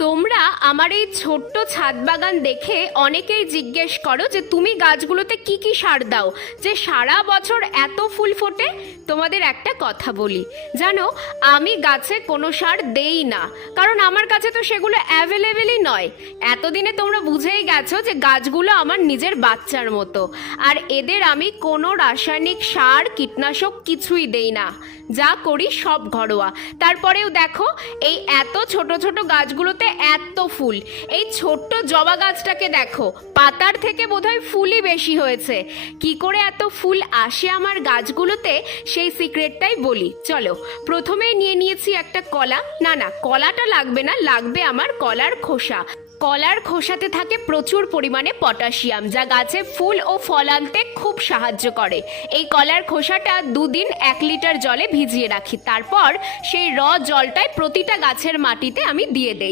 তোমরা আমার এই ছোট্ট ছাদ বাগান দেখে অনেকেই জিজ্ঞেস করো যে তুমি গাছগুলোতে কি কি সার দাও? যে সারা বছর এত ফুল ফোটে? তোমাদের একটা কথা বলি। জানো, আমি গাছে কোনো সার দেই না। কারণ আমার কাছে তো সেগুলো অ্যাভেলেবেলই নয়। এতদিনে তোমরা বুঝেই গেছো যে গাছগুলো আমার নিজের বাচ্চার মতো। আর এদের আমি কোনো রাসায়নিক সার, কীটনাশক কিছুই দেই না। যা করি সব ঘরোয়া। তারপরেও দেখো, এই এত ছোট ছোট গাছগুলোতে এত ফুল। এই ছোট্ট জবা গাছটাকে দেখো, পাতার থেকে বোধহয় ফুলই বেশি হয়েছে। কি করে এত ফুল আসে আমার গাছগুলোতে? সেই সিক্রেটটাই বলি। চলো, প্রথমেই নিয়ে নিয়েছি একটা কলা। না না, কলাটা লাগবে না, লাগবে আমার কলার খোসা। কলার খোসাতে থাকে প্রচুর পরিমাণে পটাশিয়াম, যা গাছে ফুল ও ফল আনতে খুব সাহায্য করে। এই কলার খোসাটা দুদিন এক লিটার জলে ভিজিয়ে রাখি। তারপর সেই র জলটাই প্রতিটা গাছের মাটিতে আমি দিয়ে দেই।